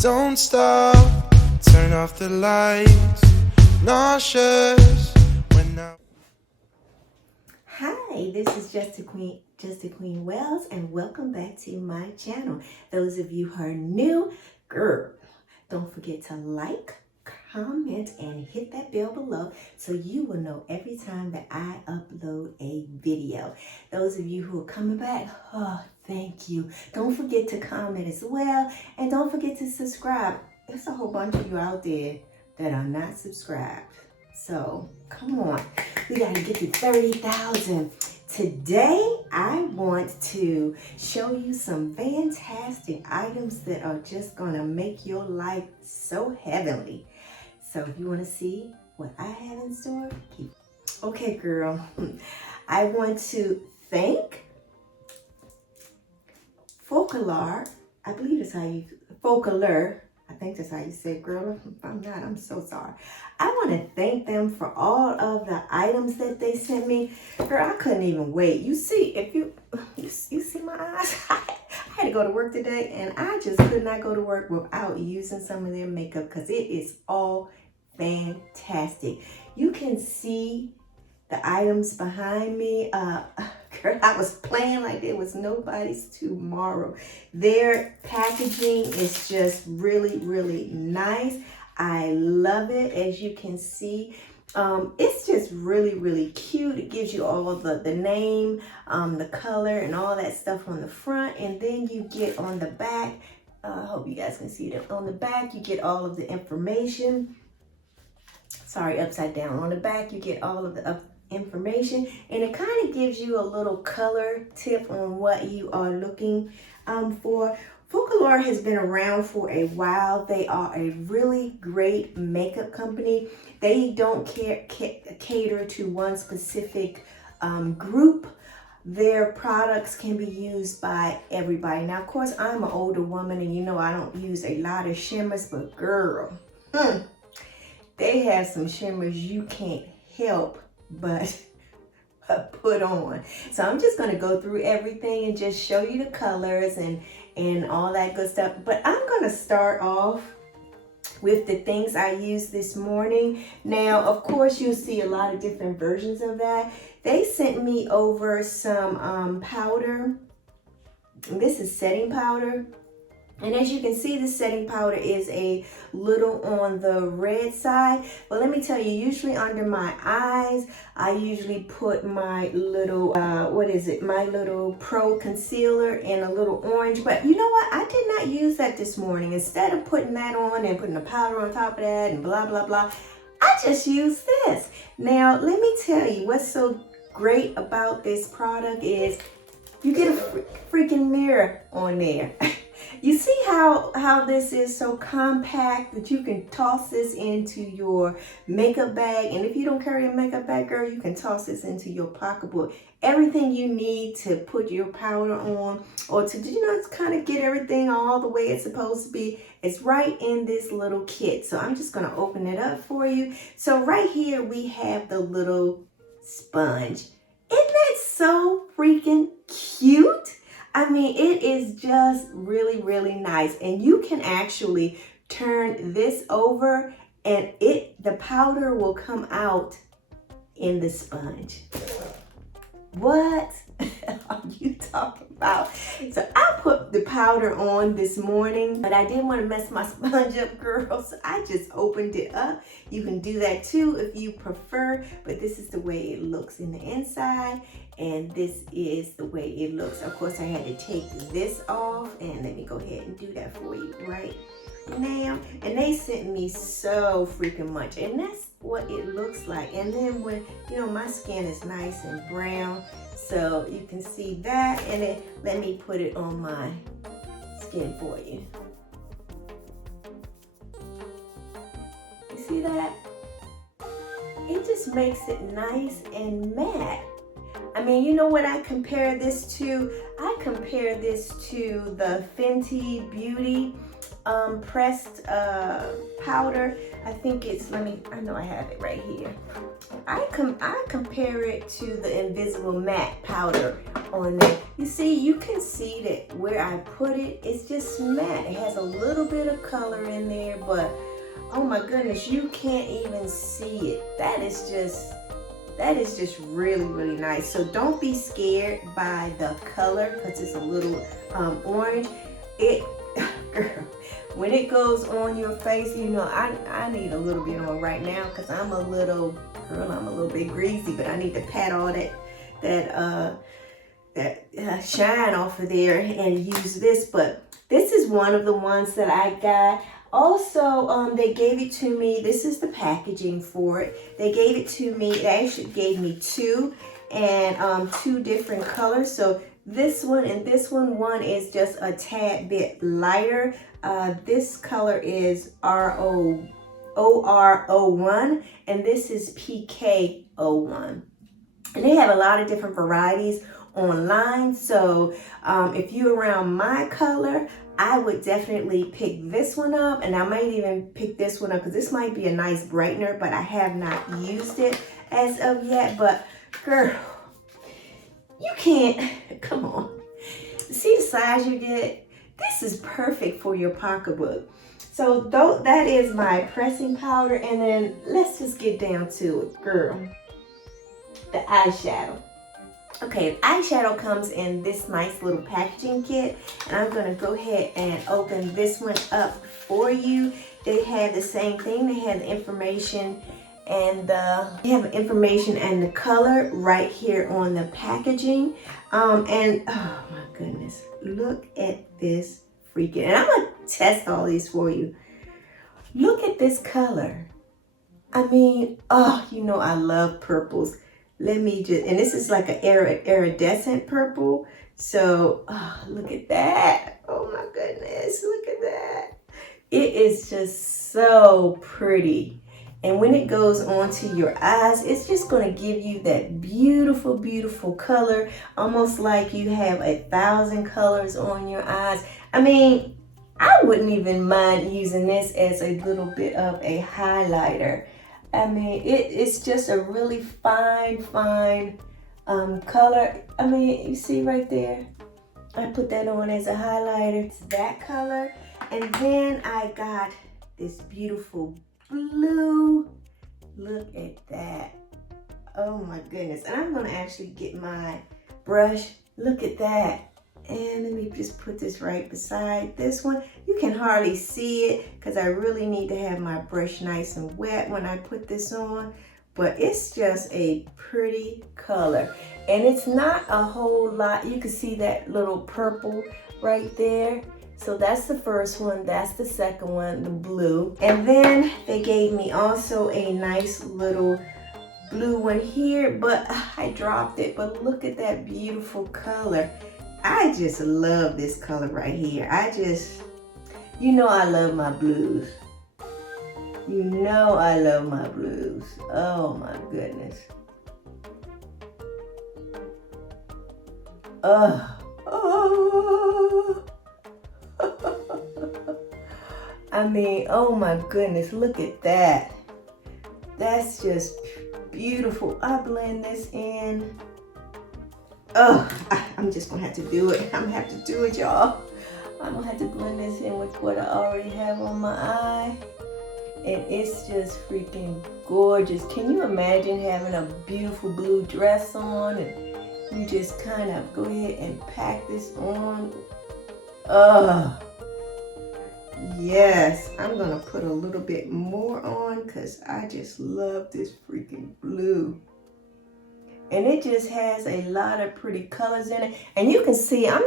Don't stop, turn off the lights, nauseous when I... Hi, this is Just a Queen Wells, and welcome back to my channel. Those of you who are new, girl, don't forget to like, comment, and hit that bell below so you will know every time that I upload a video. Those of you who are coming back, oh, thank you. Don't forget to comment as well, and don't forget to subscribe. There's a whole bunch of you out there that are not subscribed. So come on, we gotta get to 30,000. Today, I want to show you some fantastic items that are just gonna make your life so heavenly. So if you wanna see what I have in store, keep. Okay, girl, I want to thank Focallure. I believe that's how you, Focallure. I think that's how you say it, girl. If I'm not, I'm so sorry. I want to thank them for all of the items that they sent me. Girl, I couldn't even wait. You see, if you see my eyes, I had to go to work today, and I just could not go to work without using some of their makeup because it is all fantastic. You can see the items behind me. Girl, I was playing like there was nobody's tomorrow. Their packaging is just really, really nice. I love it. As you can see, it's just really, really cute. It gives you all of the name, the color, and all that stuff on the front. And then you get on the back, I hope you guys can see that. On the back, you get all of the information. Sorry, upside down. On the back, you get all of the information, and it kind of gives you a little color tip on what you are looking for. Focallure has been around for a while. They are a really great makeup company. They don't cater to one specific group. Their products can be used by everybody. Now, of course, I'm an older woman, and you know I don't use a lot of shimmers, but girl, they have some shimmers you can't help but put on. So I'm just going to go through everything and just show you the colors and all that good stuff. But I'm going to start off with the things I used this morning. Now, of course, you'll see a lot of different versions of that. They sent me over some powder. This is setting powder. And as you can see, the setting powder is a little on the red side. But let me tell you, usually under my eyes, I usually put my little, my little Pro Concealer in a little orange. But you know what? I did not use that this morning. Instead of putting that on and putting the powder on top of that and blah, blah, blah, I just used this. Now, let me tell you what's so great about this product is you get a freaking mirror on there. You see how this is so compact that you can toss this into your makeup bag. And if you don't carry a makeup bag, girl, you can toss this into your pocketbook. Everything you need to put your powder on or to, kind of get everything all the way it's supposed to be, it's right in this little kit. So I'm just going to open it up for you. So right here we have the little sponge. Isn't that so freaking cute? I mean, it is just really, really nice. And you can actually turn this over and the powder will come out in the sponge. What are you talking about? So I put the powder on this morning, but I didn't want to mess my sponge up, girl. So I just opened it up. You can do that too if you prefer, but this is the way it looks in the inside. And this is the way it looks. Of course, I had to take this off, and let me go ahead and do that for you right now. And they sent me so freaking much, and that's what it looks like. And then when, my skin is nice and brown, so you can see that. And then let me put it on my skin for you. You see that? It just makes it nice and matte. I mean, you know what I compare this to? I compare this to the Fenty Beauty pressed powder. I think it's, I know I have it right here. I compare it to the Invisible Matte powder on there. You see, you can see that where I put it, it's just matte. It has a little bit of color in there, but oh my goodness, you can't even see it. That is just really, really nice. So don't be scared by the color because it's a little orange. Girl, when it goes on your face, you know, I need a little bit on right now because I'm a little bit greasy, but I need to pat all that shine off of there and use this. But this is one of the ones that I got. Also, they gave it to me. This is the packaging for it. They gave it to me. They actually gave me two, and two different colors. So this one and this one is just a tad bit lighter. This color is OR01, and this is PK01. And they have a lot of different varieties online. So if you're around my color, I would definitely pick this one up, and I might even pick this one up because this might be a nice brightener, but I have not used it as of yet. But girl, you can't, come on. See the size you get? This is perfect for your pocketbook. So that is my pressing powder, and then let's just get down to it, girl. The eyeshadow. Okay, the eyeshadow comes in this nice little packaging kit, and I'm gonna go ahead and open this one up for you. They have the same thing. They have the information and the color right here on the packaging. And oh my goodness, look at this freaking, and I'm gonna test all these for you. Look at this color. I mean, oh, you know I love purples. Let me just, and this is like an iridescent purple. So, oh, look at that. Oh my goodness, look at that. It is just so pretty. And when it goes onto your eyes, it's just gonna give you that beautiful, beautiful color, almost like you have 1,000 colors on your eyes. I mean, I wouldn't even mind using this as a little bit of a highlighter. I mean, it's just a really fine color. I mean, you see right there? I put that on as a highlighter. It's that color. And then I got this beautiful blue. Look at that. Oh my goodness. And I'm gonna actually get my brush. Look at that. And let me just put this right beside this one. You can hardly see it because I really need to have my brush nice and wet when I put this on. But it's just a pretty color. And it's not a whole lot. You can see that little purple right there. So that's the first one. That's the second one, the blue. And then they gave me also a nice little blue one here. But I dropped it. But look at that beautiful color. I just love this color right here. You know I love my blues. You know I love my blues. Oh my goodness. Oh. I mean, oh my goodness, look at that. That's just beautiful. I blend this in. Oh, I'm just gonna have to do it. I'm gonna have to do it, y'all. I'm gonna have to blend this in with what I already have on my eye. And it's just freaking gorgeous. Can you imagine having a beautiful blue dress on and you just kind of go ahead and pack this on? Oh, yes. I'm gonna put a little bit more on because I just love this freaking blue. And it just has a lot of pretty colors in it. And you can see, I'm